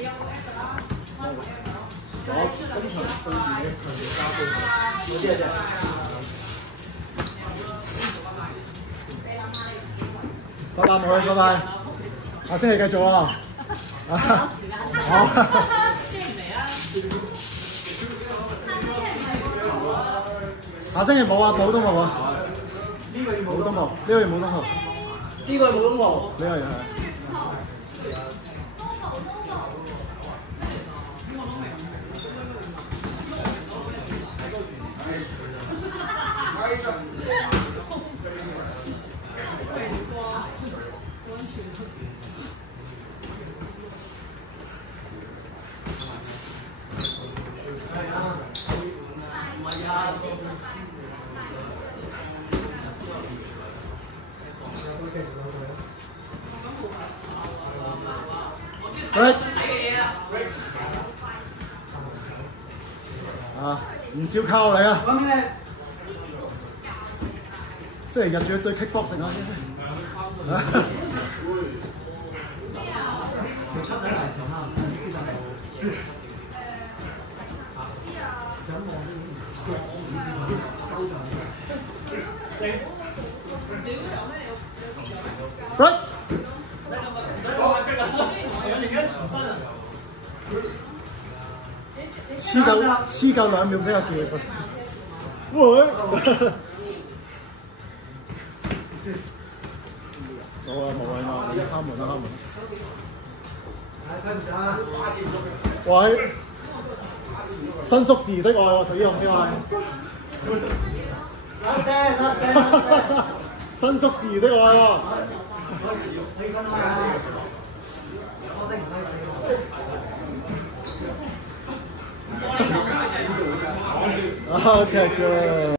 我經常對住嘅強烈加倍，嗰啲啊拜拜，冇去，拜拜，下星期繼續啊！好。下星期冇啊，冇都冇啊。呢個月冇都冇，呢個月冇都冇。呢個月冇都冇。呢個月係。Break 啊，唔少靠你啊！星期日仲要對 kickboxing 啊！Break 黐夠2秒比較攰。會。冇啊冇啊，你敲門啦敲門。喂，伸縮自然的愛喎，實用呢個係。伸縮自然的愛喎。Okay, good.